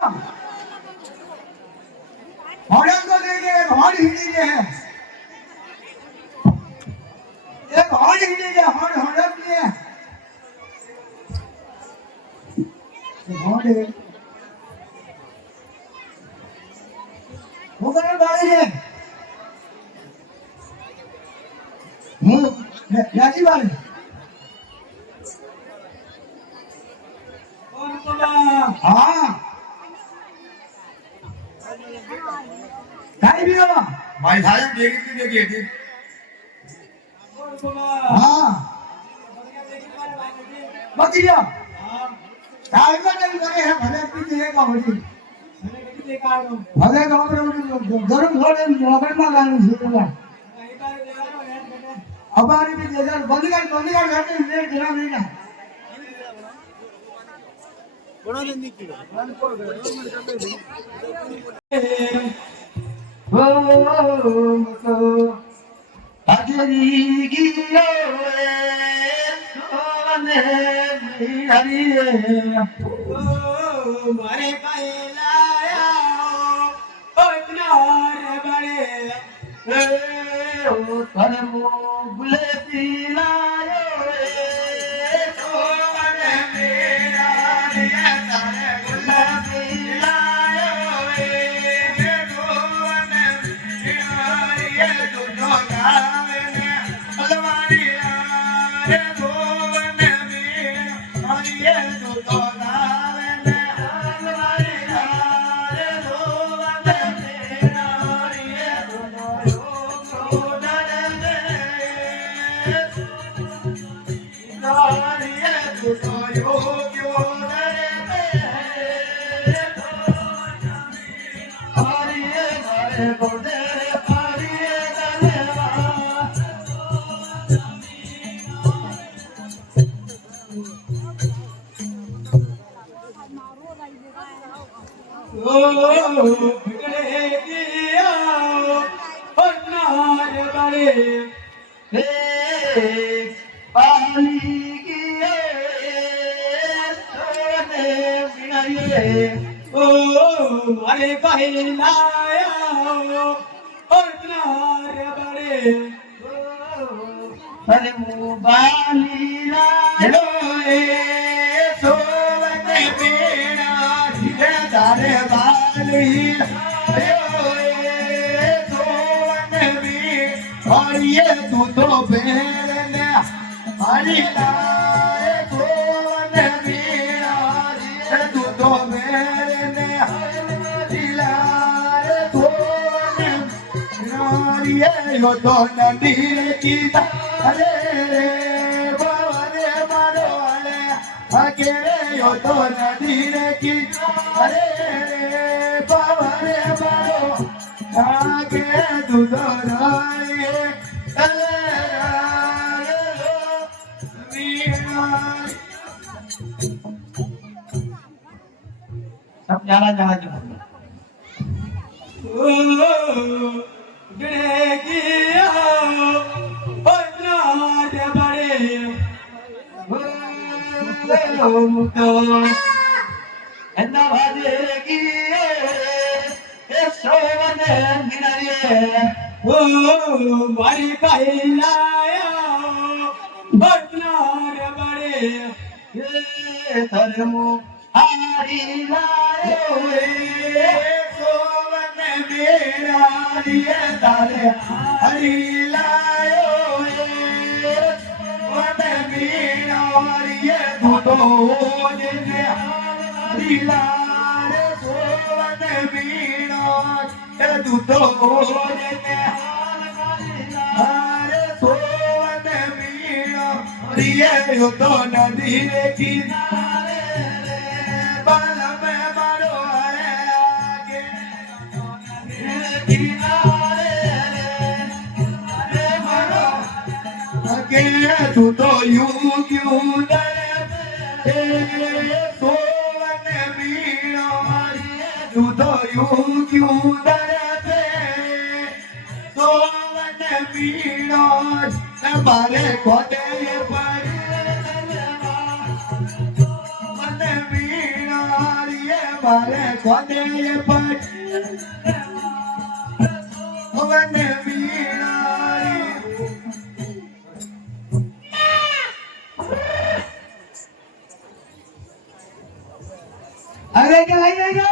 horn को देंगे horn हिलेंगे एक हॉर्न हिलेंगे हॉर्न हॉर्न लिए हॉर्न वो कर बाड़ी है याची बाड़ी हाँ काय भी हो भाई साहब देखी थी हाँ बची गया काय का नहीं करे है भले की देगा होली भले गांव में गरम थोड़े मोबाइल में गाने सुनेगा हमारी भी जगह बंद कर घाटे लेट गिरा नहीं ना बड़ा दिन नहीं किया हजरी गियो सोने हरिये मारे पायलाया इतना बड़े ओ परमो गुलेती लायो सोने मेरा दिया तारे गुलाबी लायो सोने मेरा ये दुनो गावे ने अलवारी रे सोने मेरा ये दुनो गावे ने अलवारी रे सोने मेरा ये दुनो अरे पहलाया और बड़े अरे मुबाली लालो सोवत मेरा दारे बाली सोवत में और ये तू तो बेरने हरी लाए सोवत मेरा तू तो बेरने यो तो नदी की अरे बावरे मारो अरे अकेले यो तो नदी की अरे बावरे मारो आगे दूधो राये अरे सब जाना जाना जो मारी कहलाया बड़े धर्मो हारी लायो सोवन मेरा लिए तारे हरी लायो सोवन मेरा लिए धोतो ने हरी लाए सोवन मेरा धोतो ने हरे सोवन मेरा लिए यो तो नदी की तू तो यूं क्यों डरे सोवन मीरा तू तो यूं क्यों डरे सोवन मीरा हमारे कोटे पर सोवन मीरा ये મારે કોને પટ મને વીણાઈ અરે કે લઈ જજો